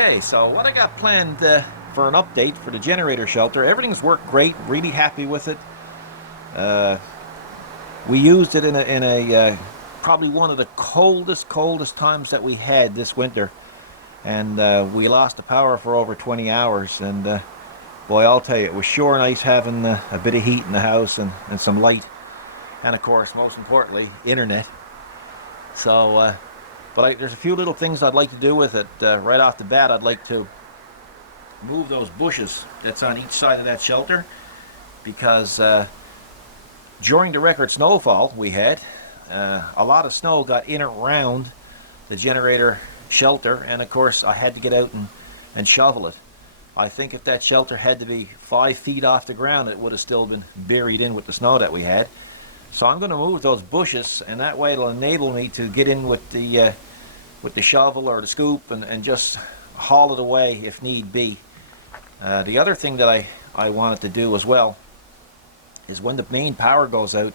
Okay, so what I got planned for an update for the generator shelter, everything's worked great, really happy with it. We used it in a probably one of the coldest times that we had this winter, and we lost the power for over 20 hours, and boy, I'll tell you, it was sure nice having a bit of heat in the house and some light, and of course, most importantly, internet. So but there's a few little things I'd like to do with it. Right off the bat, I'd like to move those bushes that's on each side of that shelter, because during the record snowfall we had, a lot of snow got in around the generator shelter, and of course I had to get out and shovel it. I think if that shelter had to be 5 feet off the ground, it would have still been buried in with the snow that we had. So I'm going to move those bushes, and that way it'll enable me to get in with the shovel or the scoop and just haul it away if need be. The other thing that I wanted to do as well is when the main power goes out,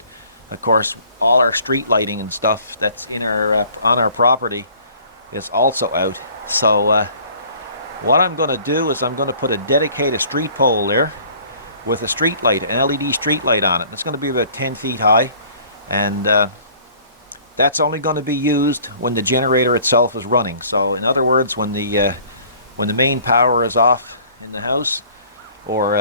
of course, all our street lighting and stuff that's in our on our property is also out. So what I'm going to do is I'm going to put a dedicated street pole there with a street light, an LED street light on it. It's going to be about 10 feet high, and that's only going to be used when the generator itself is running. So in other words, when the main power is off in the house, or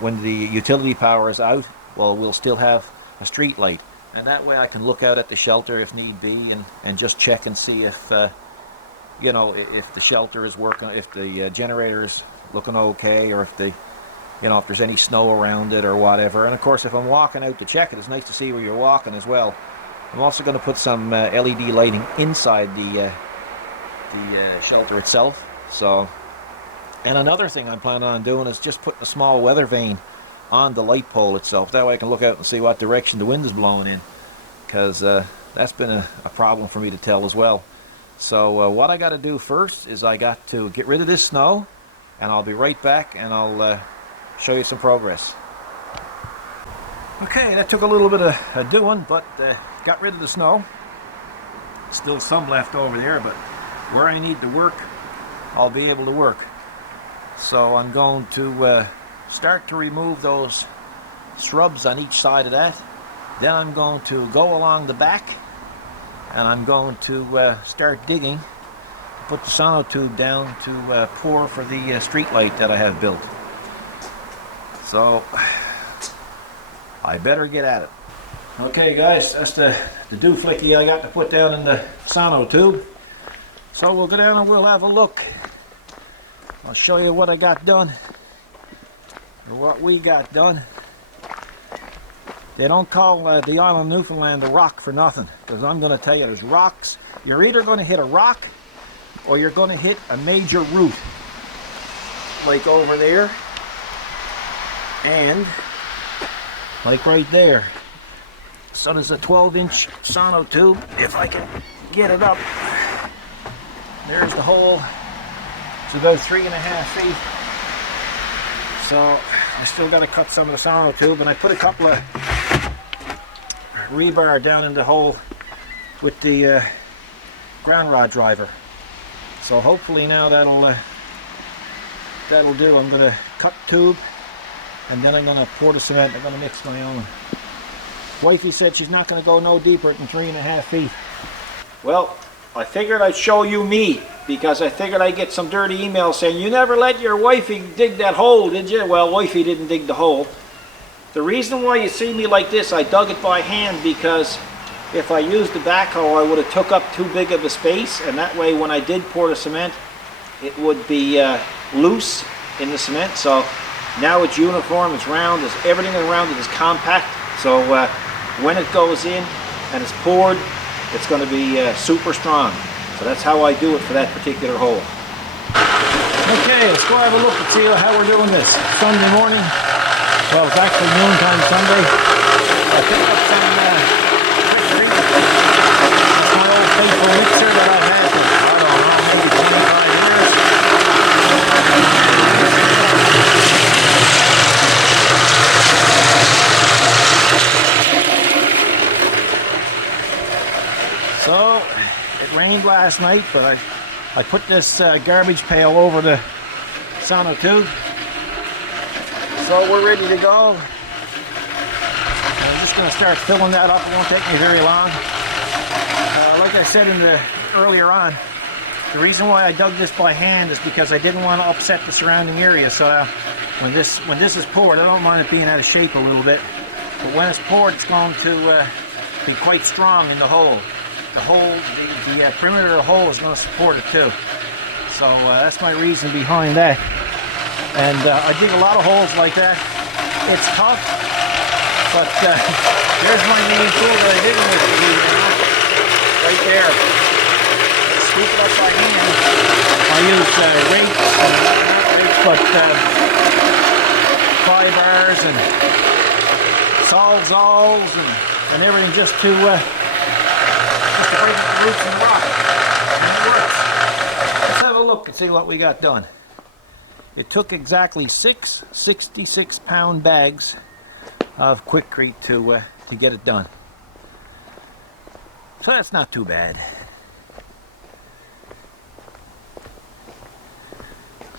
when the utility power is out, well, we'll still have a street light, and that way I can look out at the shelter if need be and just check and see if you know, if the shelter is working, if the generator is looking okay, or if the if there's any snow around it or whatever. And of course, if I'm walking out to check it, it's nice to see where you're walking as well. I'm also going to put some LED lighting inside the shelter itself. So, and another thing I'm planning on doing is just putting a small weather vane on the light pole itself. That way I can look out and see what direction the wind is blowing in, because that's been a problem for me to tell as well. So what I got to do first is I got to get rid of this snow, and I'll be right back, and I'll show you some progress. Okay, that took a little bit of doing, but got rid of the snow. Still some left over there, but where I need to work, I'll be able to work. So I'm going to start to remove those shrubs on each side of that. Then I'm going to go along the back, and I'm going to start digging, put the sonotube down to pour for the street light that I have built. So I better get at it. Okay guys, that's the dooflicky I got to put down in the sonotube. So we'll go down and we'll have a look. I'll show you what I got done, or what we got done. They don't call the island of Newfoundland a rock for nothing, because I'm going to tell you, there's rocks. You're either going to hit a rock or you're going to hit a major root, like over there and like right there. So there's a 12-inch sonotube. If I can get it up, there's the hole. It's about 3.5 feet. So I still got to cut some of the sonotube, and I put a couple of rebar down in the hole with the ground rod driver. So hopefully now that'll do. I'm going to cut tube, and then I'm going to pour the cement. I'm going to mix my own. Wifey said she's not going to go no deeper than 3.5 feet. Well, I figured I'd show you me, because I figured I'd get some dirty emails saying, you never let your wifey dig that hole, did you? Well, wifey didn't dig the hole. The reason why you see me like this, I dug it by hand, because if I used the backhoe, I would have took up too big of a space, and that way when I did pour the cement, it would be loose in the cement. So now it's uniform, it's round, everything around it is compact. So when it goes in and it's poured, it's going to be super strong. So that's how I do it for that particular hole. Okay, let's go have a look and see how we're doing this. Sunday morning. Well, it's actually noontime Sunday. I picked up some trickery. My old faithful mixer that I've had for, I don't know, maybe 25 years. So, it rained last night, but I I put this garbage pail over the sonotube, so we're ready to go. I'm just going to start filling that up. It won't take me very long. Like I said earlier on, the reason why I dug this by hand is because I didn't want to upset the surrounding area. So when this is poured, I don't mind it being out of shape a little bit, but when it's poured, it's going to be quite strong in the hole. The perimeter of the hole is going to support it too. So that's my reason behind that. And I dig a lot of holes like that. It's tough, but there's my main tool that I dig with, right there. Scoop it up by hand. I use rakes, not rakes, but pry bars and sawzalls and everything just to break up the roots and the rock. And it works. Let's have a look and see what we got done. It took exactly 6 66-pound bags of Quikrete to get it done. So that's not too bad.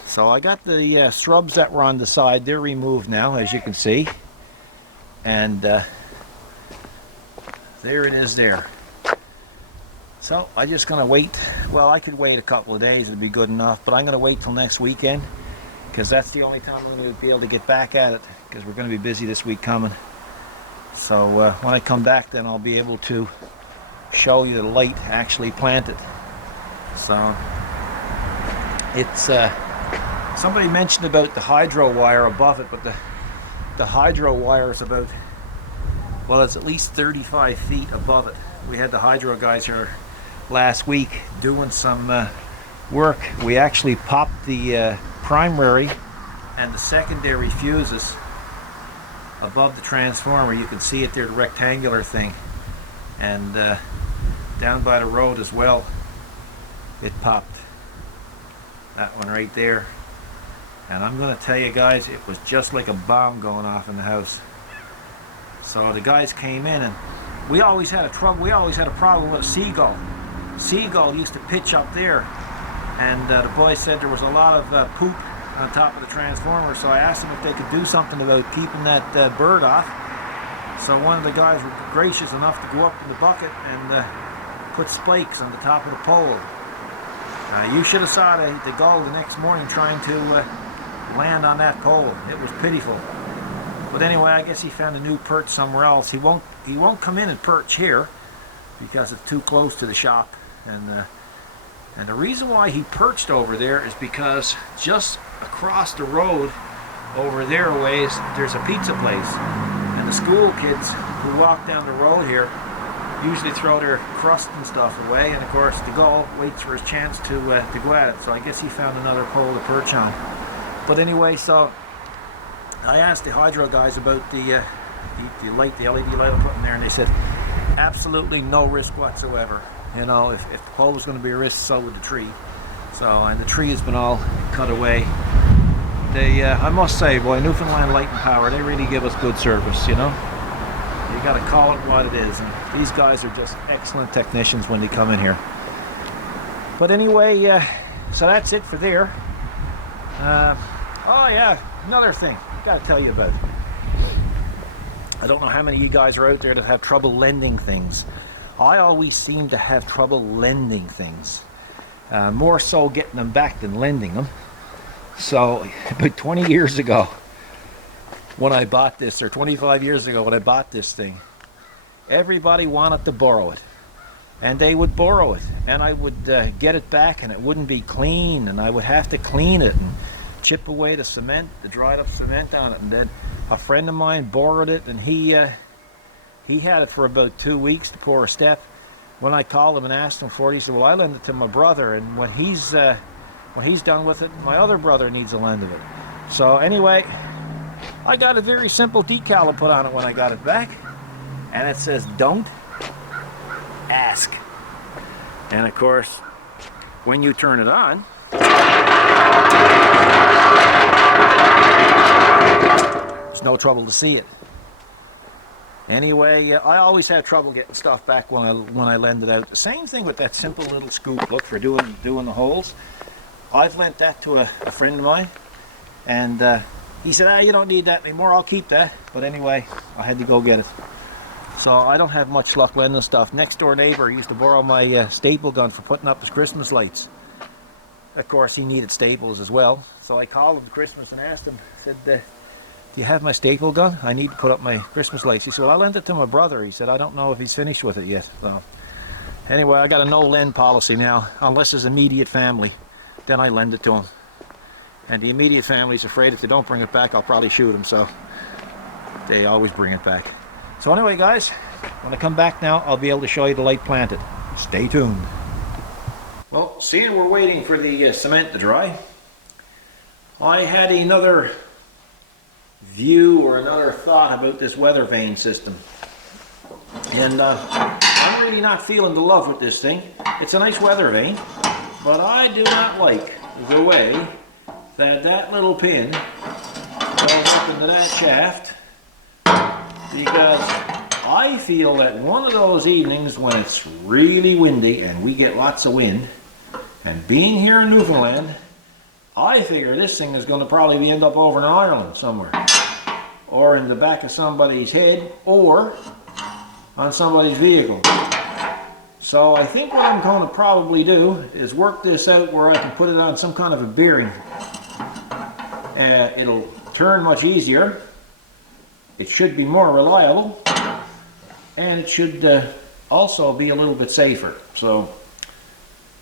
So I got the shrubs that were on the side. They're removed now, as you can see. And there it is there. So I'm just going to wait. Well, I could wait a couple of days. It'd be good enough. But I'm going to wait till next weekend, because that's the only time I'm going to be able to get back at it, because we're going to be busy this week coming. So when I come back, then I'll be able to show you the light actually planted. So it's somebody mentioned about the hydro wire above it, but the hydro wire is about, well, it's at least 35 feet above it. We had the hydro guys here last week doing some work. We actually popped the primary and the secondary fuses above the transformer. You can see it there, the rectangular thing, and down by the road as well, it popped. That one right there. And I'm going to tell you guys, it was just like a bomb going off in the house. So the guys came in, and we always had a problem with a seagull. Seagull used to pitch up there, and the boys said there was a lot of poop on top of the transformer. So I asked them if they could do something about keeping that bird off. So one of the guys were gracious enough to go up in the bucket and put spikes on the top of the pole. You should have saw the gull the next morning trying to land on that pole. It was pitiful. But anyway, I guess he found a new perch somewhere else. He won't come in and perch here because it's too close to the shop. And the reason why he perched over there is because just across the road over there a ways, there's a pizza place. And the school kids who walk down the road here usually throw their crust and stuff away. And of course, the gull waits for his chance to go at it. So I guess he found another pole to perch on. But anyway, so I asked the hydro guys about the light, the LED light I put in there, and they said absolutely no risk whatsoever. You know, if the pole was going to be a risk, so would the tree. So, and the tree has been all cut away. They, I must say, boy, Newfoundland Light and Power, they really give us good service, you know. You got to call it what it is, and these guys are just excellent technicians when they come in here. But anyway, so that's it for there. Oh yeah, another thing I gotta tell you about. I don't know how many of you guys are out there that have trouble lending things. I always seem to have trouble lending things. More so getting them back than lending them. So, about 20 years ago, when I bought this, or 25 years ago when I bought this thing, everybody wanted to borrow it. And they would borrow it, and I would get it back, and it wouldn't be clean, and I would have to clean it and chip away the cement, the dried up cement on it. And then a friend of mine borrowed it, and he had it for about 2 weeks to pour a step. When I called him and asked him for it, he said, well, I lend it to my brother, and when he's done with it, my other brother needs a lend of it. So anyway, I got a very simple decal to put on it when I got it back, and it says, don't ask. And of course, when you turn it on, there's no trouble to see it. Anyway, I always had trouble getting stuff back when I lend it out. The same thing with that simple little scoop, look, for doing the holes. I've lent that to a friend of mine, and he said, you don't need that anymore, I'll keep that. But anyway, I had to go get it. So I don't have much luck lending stuff. Next door neighbor used to borrow my staple gun for putting up his Christmas lights. Of course, he needed staples as well. So I called him Christmas and asked him, said, do you have my staple gun? I need to put up my Christmas lights. He said, well, I lent it to my brother. He said, I don't know if he's finished with it yet. So anyway, I got a no lend policy now, unless it's immediate family. Then I lend it to him. And the immediate family's afraid if they don't bring it back, I'll probably shoot them. So they always bring it back. So anyway, guys, when I come back now, I'll be able to show you the light planted. Stay tuned. Well, seeing we're waiting for the cement to dry, I had another view or another thought about this weather vane system. And I'm really not feeling the love with this thing. It's a nice weather vane, but I do not like the way that that little pin goes up into that shaft, because I feel that one of those evenings when it's really windy and we get lots of wind, and being here in Newfoundland, I figure this thing is going to probably end up over in Ireland somewhere, or in the back of somebody's head, or on somebody's vehicle. So I think what I'm going to probably do is work this out where I can put it on some kind of a bearing. It'll turn much easier, it should be more reliable, and it should also be a little bit safer. So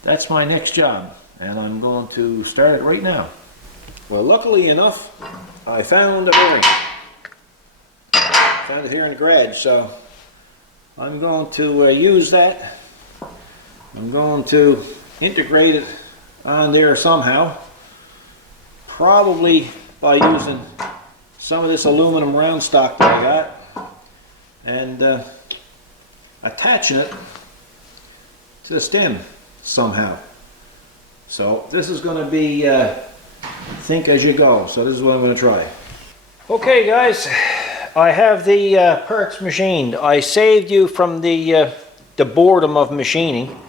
that's my next job, and I'm going to start it right now. Well, luckily enough, I found a bearing. Found it here in the garage, so I'm going to use that. I'm going to integrate it on there somehow, probably by using some of this aluminum round stock that I got, and attaching it to the stem somehow. So this is going to be think as you go. So this is what I'm going to try. Okay, guys, I have the parts machined. I saved you from the boredom of machining,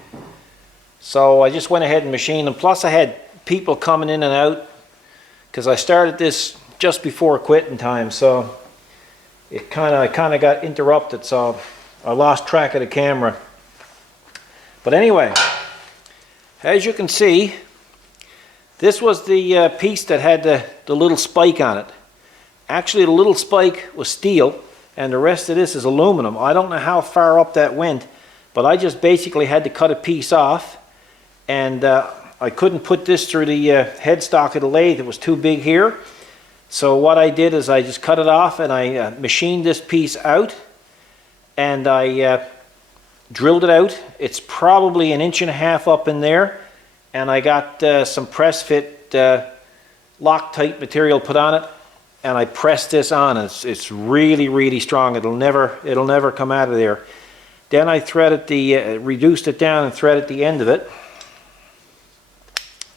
so I just went ahead and machined them. Plus I had people coming in and out because I started this just before quitting time, so it kind of got interrupted, so I lost track of the camera. But anyway, as you can see, this was the piece that had the little spike on it. Actually, the little spike was steel, and the rest of this is aluminum. I don't know how far up that went, but I just basically had to cut a piece off, and I couldn't put this through the headstock of the lathe. It was too big here. So what I did is I just cut it off, and I machined this piece out, and I drilled it out. It's probably 1.5 inches up in there, and I got some press fit Loctite material put on it, and I pressed this on. It's really strong. It'll never come out of there. Then I threaded reduced it down and threaded the end of it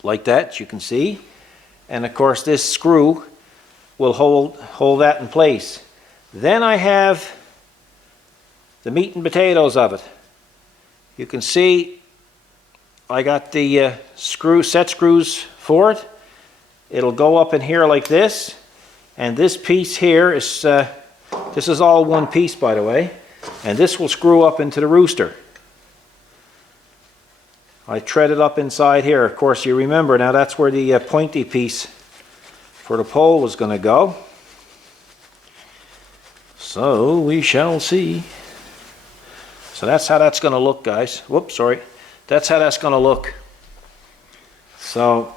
like that, you can see. And of course this screw will hold that in place. Then I have the meat and potatoes of it. You can see I got the set screws for it. It'll go up in here like this, and this piece here is this is all one piece, by the way, and this will screw up into the rooster. I tread it up inside here. Of course, you remember now that's where the pointy piece for the pole was going to go. So we shall see. So that's how that's going to look, guys. Whoops, sorry. That's how that's going to look. So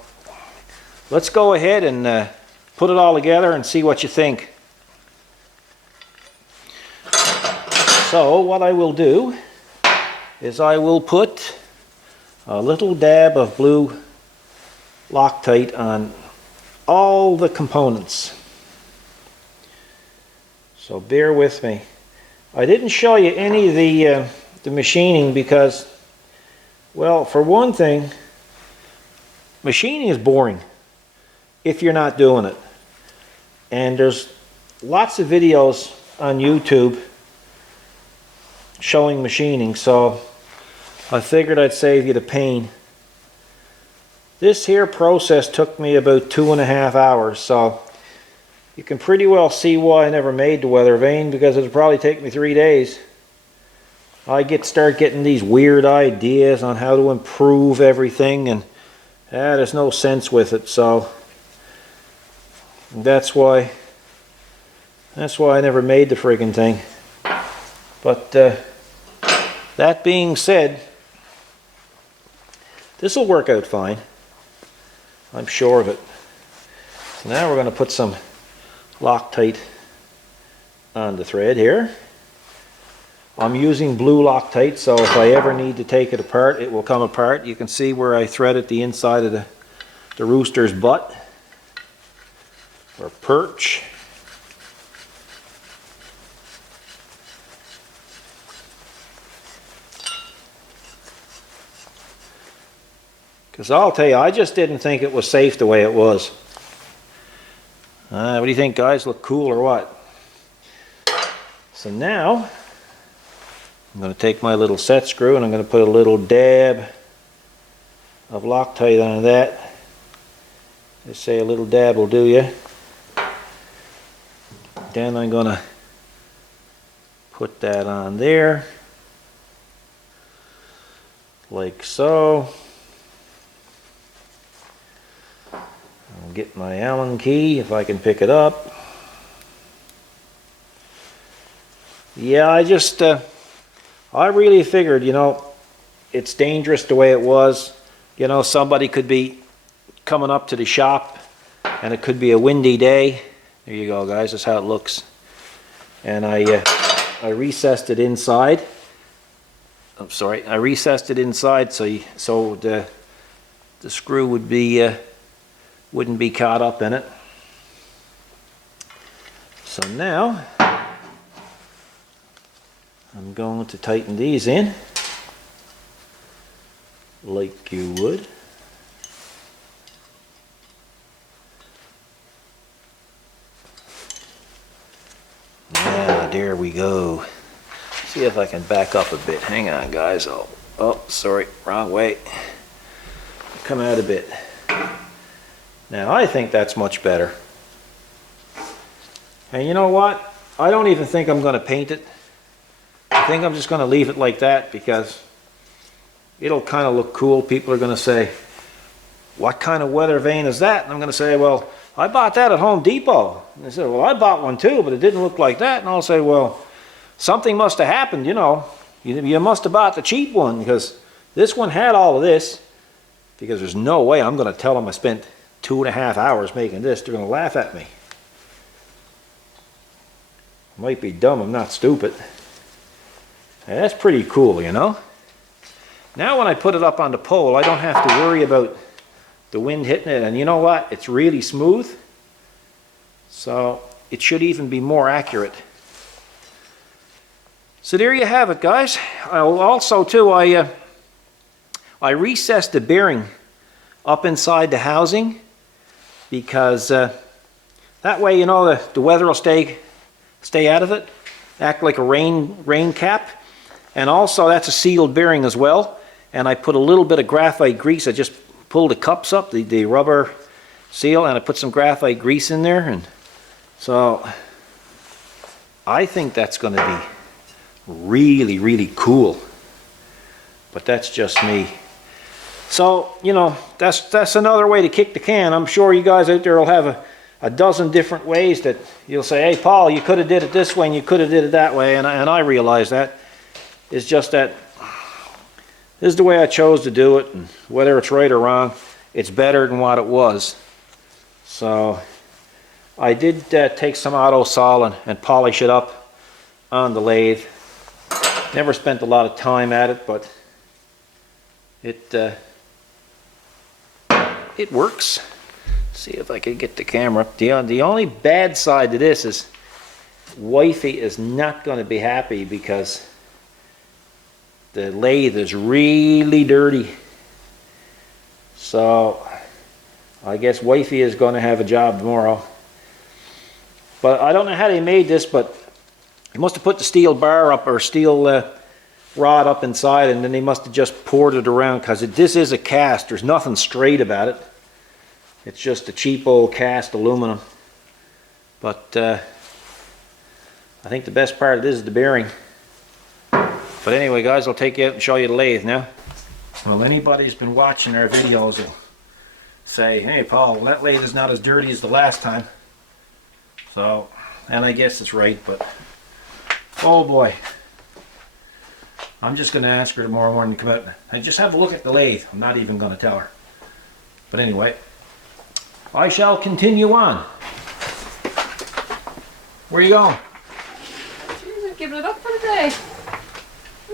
let's go ahead and put it all together and see what you think. So what I will do is I will put a little dab of blue Loctite on all the components. So bear with me. I didn't show you any of the machining because, well, for one thing, machining is boring if you're not doing it. And there's lots of videos on YouTube showing machining, so I figured I'd save you the pain. This here process took me about 2.5 hours, so you can pretty well see why I never made the weather vane, because it'd probably take me 3 days. I start getting these weird ideas on how to improve everything, and there's no sense with it, so that's why I never made the friggin' thing. But that being said, this will work out fine. I'm sure of it. So now we're going to put some Loctite on the thread here. I'm using blue Loctite, so if I ever need to take it apart, it will come apart. You can see where I threaded the inside of the rooster's butt, or perch. Because I'll tell you, I just didn't think it was safe the way it was. What do you think, guys? Look cool or what? So now, I'm going to take my little set screw and I'm going to put a little dab of Loctite on that. They say a little dab will do you. Then I'm going to put that on there, like so. I'll get my Allen key if I can pick it up. Yeah, I really figured, you know, it's dangerous the way it was. You know, somebody could be coming up to the shop and it could be a windy day. There you go, guys, that's how it looks. And I recessed it inside. I'm sorry, I recessed it inside so the screw would be wouldn't be caught up in it. So now I'm going to tighten these in like you would. Now there we go. See if I can back up a bit. Hang on, guys. Oh, sorry, wrong way. Come out a bit. Now I think that's much better. And you know what? I don't even think I'm going to paint it. I think I'm just going to leave it like that because it'll kind of look cool. People are going to say, what kind of weather vane is that? And I'm going to say, well, I bought that at Home Depot. And they said, well, I bought one too, but it didn't look like that. And I'll say, well, something must have happened, you know. You must have bought the cheap one because this one had all of this. Because there's no way I'm going to tell them I spent 2.5 hours making this. They're going to laugh at me. Might be dumb, I'm not stupid. And that's pretty cool, you know. Now when I put it up on the pole, I don't have to worry about the wind hitting it. And you know what? It's really smooth. So it should even be more accurate. So there you have it, guys. Also too, I recessed the bearing up inside the housing because that way, you know, the weather will stay out of it, act like a rain cap. And also that's a sealed bearing as well. And I put a little bit of graphite grease. I just pulled the cups up, the rubber seal, and I put some graphite grease in there. And so I think that's going to be really, really cool. But that's just me. So, you know, that's another way to kick the can. I'm sure you guys out there will have a dozen different ways that you'll say, hey, Paul, you could have did it this way and you could have did it that way. And I realize that. It's just that this is the way I chose to do it. And whether it's right or wrong, it's better than what it was. So I did take some auto sol and polish it up on the lathe. Never spent a lot of time at it, but it works. See if I can get the camera up. The only bad side to this is wifey is not going to be happy because the lathe is really dirty. So I guess wifey is going to have a job tomorrow. But I don't know how they made this, but they must have put the steel bar up or steel rod up inside, and then they must have just poured it around, because this is a cast. There's nothing straight about it. It's just a cheap old cast aluminum. But I think the best part of this is the bearing. But anyway, guys, I'll take you out and show you the lathe now. Well, anybody who's been watching our videos will say, hey Paul, well, that lathe is not as dirty as the last time. So, and I guess it's right, but oh boy. I'm just going to ask her tomorrow morning to come out and just have a look at the lathe. I'm not even going to tell her. But anyway, I shall continue on. Where are you going? Jeez, I'm giving it up for the day.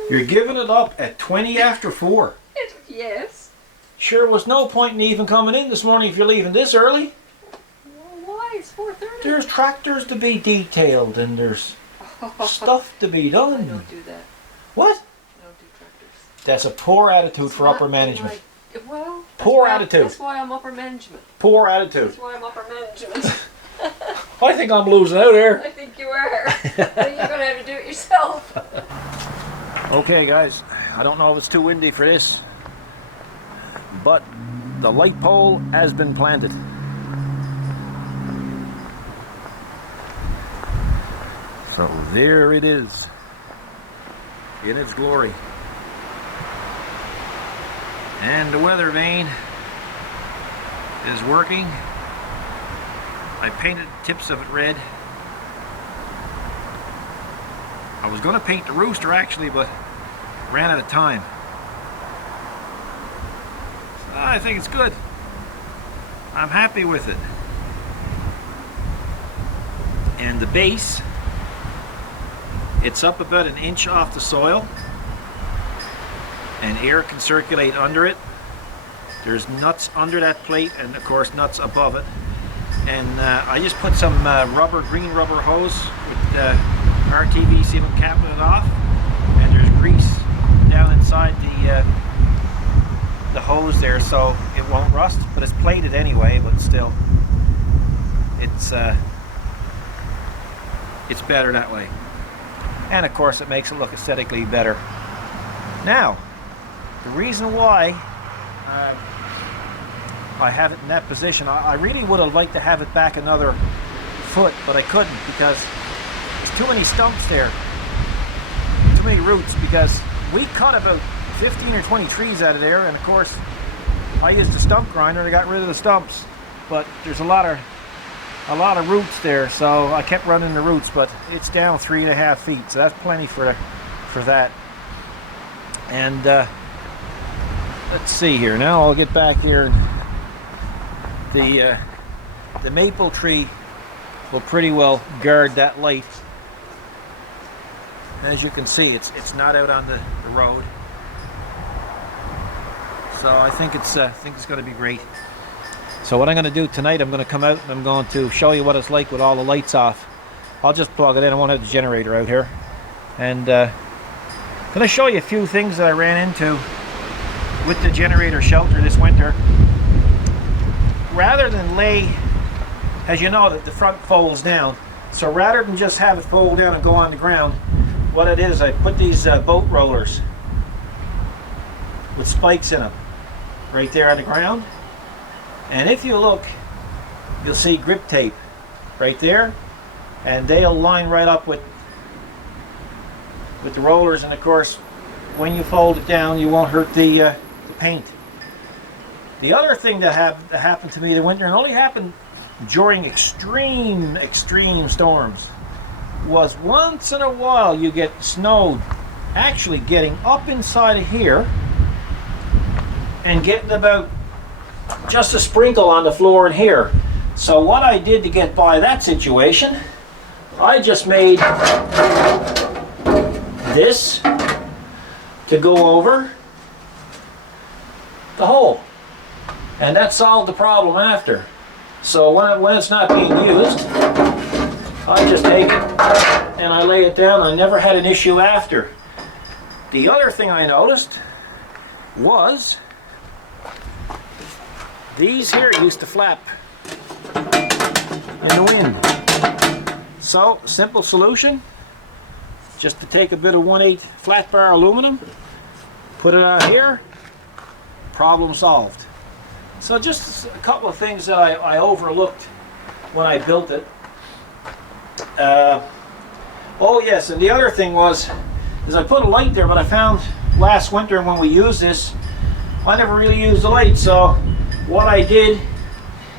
You're giving it up at 20 after 4. Yes. Sure was no point in even coming in this morning if you're leaving this early. Well, why? It's 4:30. There's tractors to be detailed and there's stuff to be done. I don't do that. What? I don't do tractors. That's a poor attitude for upper management. Well, poor attitude. That's why I'm upper management. Poor attitude. That's why I'm upper management. I think I'm losing out here. I think you are. I think you're going to have to do it yourself. Okay guys, I don't know if it's too windy for this, but the light pole has been planted. So there it is, in its glory. And the weather vane is working. I painted the tips of it red. I was going to paint the rooster actually, but ran out of time. So I think it's good. I'm happy with it. And the base, it's up about an inch off the soil, and air can circulate under it. There's nuts under that plate, and of course nuts above it. And I just put some green rubber hose with RTV sealant capping it off, and there's grease down inside the hose there, so it won't rust. But it's plated anyway. But still, it's better that way. And of course, it makes it look aesthetically better. Now, the reason why I have it in that position, I really would have liked to have it back another foot, but I couldn't because there's too many stumps there, too many roots, because we cut about 15 or 20 trees out of there, and of course I used a stump grinder and I got rid of the stumps, but there's a lot of roots there, so I kept running the roots, but it's down 3.5 feet, so that's plenty for that. And let's see here, now I'll get back here. The maple tree will pretty well guard that light. As you can see, it's not out on the road, so I think it's going to be great. So what I'm going to do tonight, I'm going to come out and I'm going to show you what it's like with all the lights off. I'll just plug it in. I won't have the generator out here, and going to show you a few things that I ran into with the generator shelter this winter. Rather than lay, as you know, that the front folds down, so rather than just have it fold down and go on the ground, what it is, I put these boat rollers with spikes in them right there on the ground. And if you look, you'll see grip tape right there, and they'll line right up with the rollers. And of course, when you fold it down, you won't hurt the paint. The other thing that happened to me the winter, and only happened during extreme storms, was once in a while you get snow actually getting up inside of here and getting about just a sprinkle on the floor in here. So what I did to get by that situation, I just made this to go over the hole, and that solved the problem after. So when it's not being used, I just take it and I lay it down. I never had an issue after. The other thing I noticed was these here used to flap in the wind. So, simple solution. just to take a bit of 1/8 flat bar aluminum, put it on here, problem solved. So just a couple of things that I overlooked when I built it. Oh yes, and the other thing is I put a light there, but I found last winter when we used this, I never really used the light. So what I did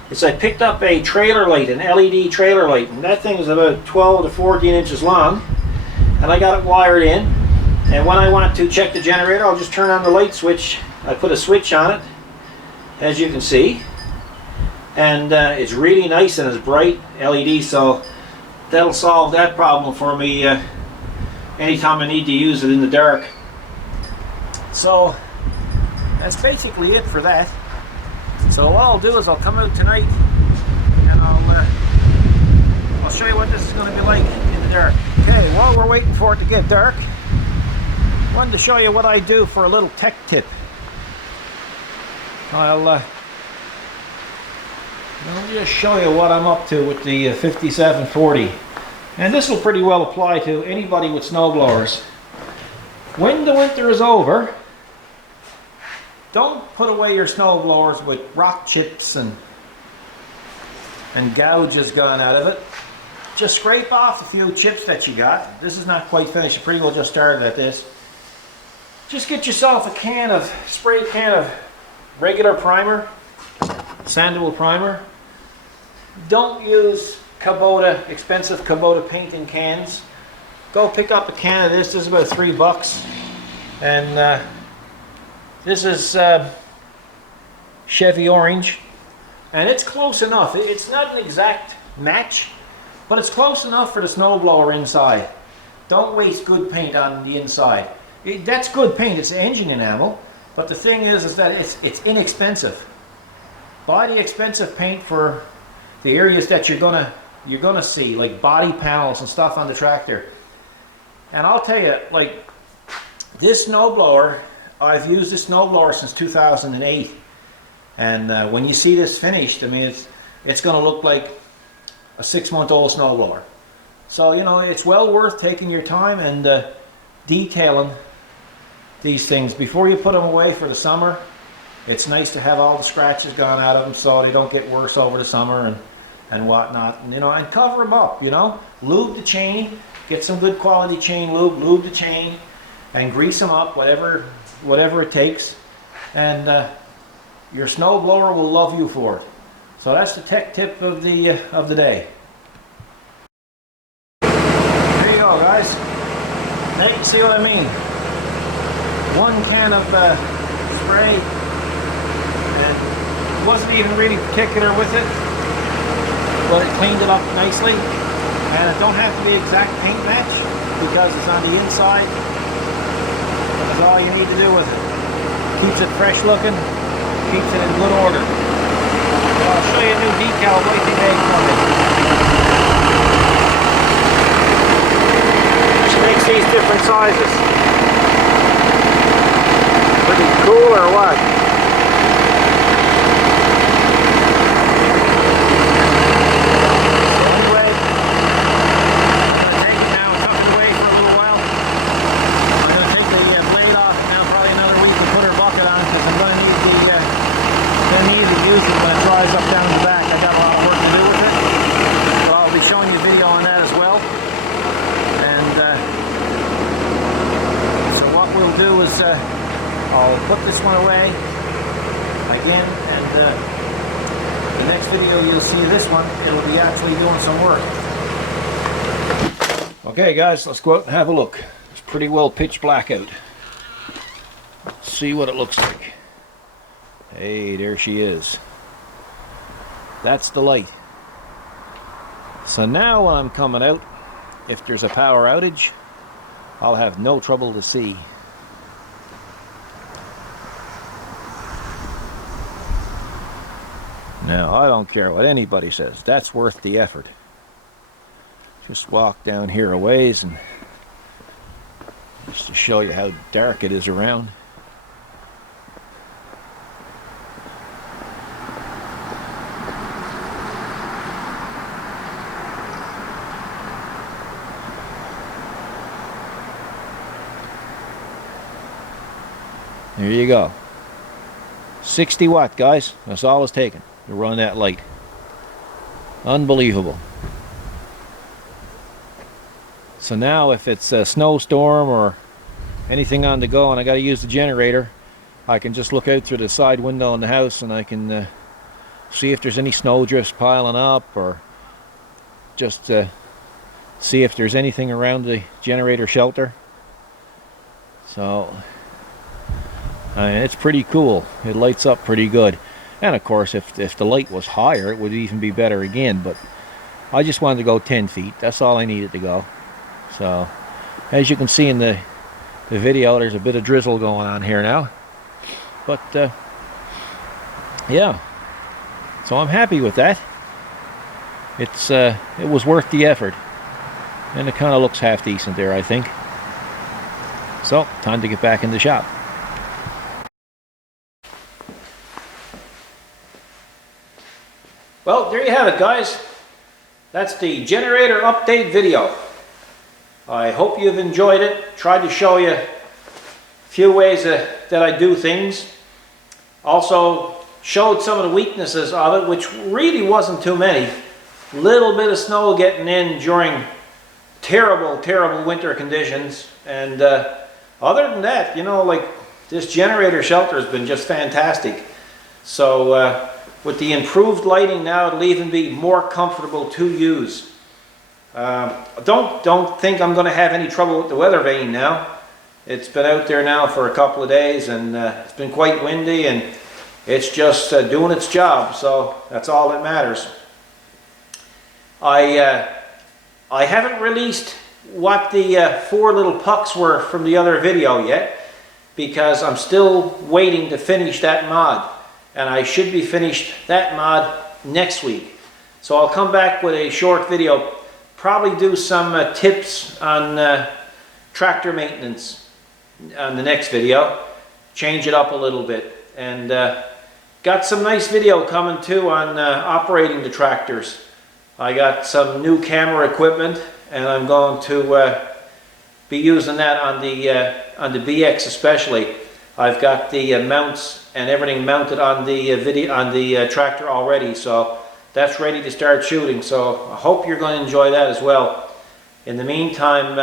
is I picked up a trailer light, an LED trailer light, and that thing is about 12 to 14 inches long, and I got it wired in. And when I want to check the generator, I'll just turn on the light switch. I put a switch on it, as you can see, and it's really nice and it's bright LED, so that'll solve that problem for me anytime I need to use it in the dark. So that's basically it for that. So what I'll do is I'll come out tonight and I'll show you what this is going to be like in the dark. Okay, while we're waiting for it to get dark, I wanted to show you what I do for a little tech tip. I'll just show you what I'm up to with the 5740. And this will pretty well apply to anybody with snowblowers. When the winter is over, don't put away your snowblowers with rock chips and gouges gone out of it. Just scrape off a few chips that you got. This is not quite finished. You pretty well just started at this. Just get yourself a spray can of regular primer, sandalwood primer. Don't use expensive Kubota paint in cans. Go pick up a can of this. This is about $3, and this is Chevy orange, and it's close enough. It's not an exact match, but it's close enough for the snowblower inside. Don't waste good paint on the inside. That's good paint. It's engine enamel, but the thing is that it's inexpensive. Buy the expensive paint for the areas that you're gonna see, like body panels and stuff on the tractor. And I'll tell you, like this snowblower, I've used this snowblower since 2008, and when you see this finished, I mean it's gonna look like a 6-month-old snowblower. So you know, it's well worth taking your time and detailing these things before you put them away for the summer. It's nice to have all the scratches gone out of them so they don't get worse over the summer and whatnot, and, you know, and cover them up, you know. Lube the chain, get some good quality chain lube the chain, and grease them up, whatever it takes, and your snow blower will love you for it. So that's the tech tip of the day. There you go, guys. Now you can see what I mean. One can of spray, and wasn't even really particular with it, but it cleaned it up nicely. And it don't have to be exact paint match because it's on the inside. That's all you need to do with it. Keeps it fresh looking, keeps it in good order. So I'll show you a new decal light they made for me. She makes these different sizes. Pretty cool or what? I'll put this one away again, and the next video you'll see this one, it'll be actually doing some work. Okay guys, let's go out and have a look. It's pretty well pitch black out. Let's see what it looks like. Hey, there she is. That's the light. So now when I'm coming out, if there's a power outage, I'll have no trouble to see. Now, I don't care what anybody says. That's worth the effort. Just walk down here a ways, and just to show you how dark it is around. There you go. 60 watt, guys. That's all it's taken to run that light. Unbelievable. So now if it's a snowstorm or anything on the go and I got to use the generator, I can just look out through the side window in the house and I can see if there's any snowdrifts piling up, or just see if there's anything around the generator shelter. So it's pretty cool. It lights up pretty good. And of course, if the light was higher, it would even be better again. But I just wanted to go 10 feet. That's all I needed to go. So as you can see in the video, there's a bit of drizzle going on here now. But yeah, so I'm happy with that. It was worth the effort. And it kind of looks half decent there, I think. So, time to get back in the shop. Well, there you have it, guys. That's the generator update video. I hope you've enjoyed it. Tried to show you a few ways that I do things. Also showed some of the weaknesses of it, which really wasn't too many. Little bit of snow getting in during terrible winter conditions, and other than that, you know, like, this generator shelter has been just fantastic. So with the improved lighting now, it'll even be more comfortable to use. Don't think I'm going to have any trouble with the weather vane now. It's been out there now for a couple of days, and it's been quite windy, and it's just doing its job, so that's all that matters. I haven't released what the 4 little pucks were from the other video yet, because I'm still waiting to finish that mod, and I should be finished that mod next week. So I'll come back with a short video, probably do some tips on tractor maintenance on the next video, change it up a little bit, and got some nice video coming too on operating the tractors. I got some new camera equipment, and I'm going to be using that on the BX especially. I've got the mounts and everything mounted on the tractor already, so that's ready to start shooting. So I hope you're going to enjoy that as well. In the meantime,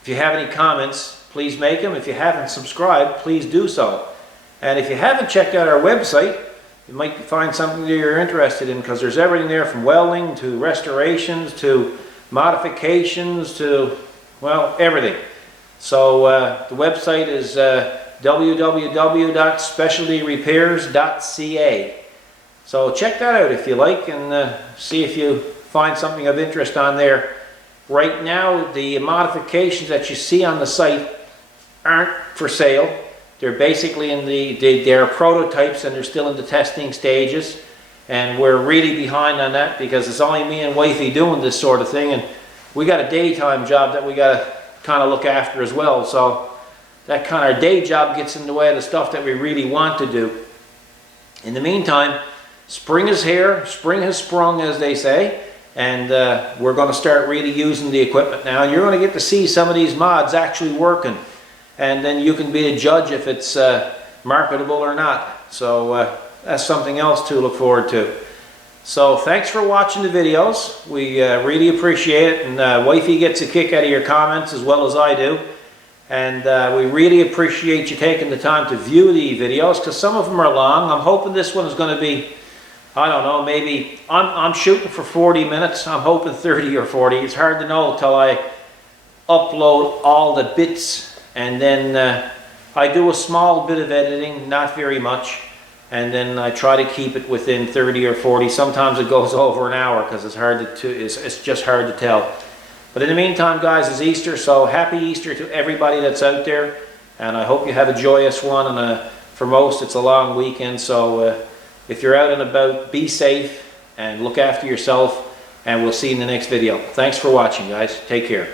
if you have any comments, please make them. If you haven't subscribed, please do so. And if you haven't checked out our website, you might find something that you're interested in, because there's everything there from welding to restorations to modifications to, well, everything. So the website is www.specialtyrepairs.ca. So check that out if you like, and see if you find something of interest on there. Right now, the modifications that you see on the site aren't for sale. They're basically they're prototypes, and they're still in the testing stages. And we're really behind on that because it's only me and wifey doing this sort of thing, and we got a daytime job that we got to kind of look after as well. So that kind of day job gets in the way of the stuff that we really want to do. In the meantime, spring is here, spring has sprung, as they say, and we're going to start really using the equipment now. And you're going to get to see some of these mods actually working, and then you can be the judge if it's marketable or not. So that's something else to look forward to. So thanks for watching the videos. We really appreciate it, and wifey gets a kick out of your comments as well as I do. And we really appreciate you taking the time to view the videos, because some of them are long. I'm hoping this one is going to be, I don't know, maybe, I'm shooting for 40 minutes. I'm hoping 30 or 40. It's hard to know until I upload all the bits, and then I do a small bit of editing, not very much, and then I try to keep it within 30 or 40. Sometimes it goes over an hour because it's just hard to tell. But in the meantime, guys, it's Easter, so happy Easter to everybody that's out there, and I hope you have a joyous one. And for most, it's a long weekend, so if you're out and about, be safe and look after yourself, and we'll see you in the next video. Thanks for watching, guys. Take care.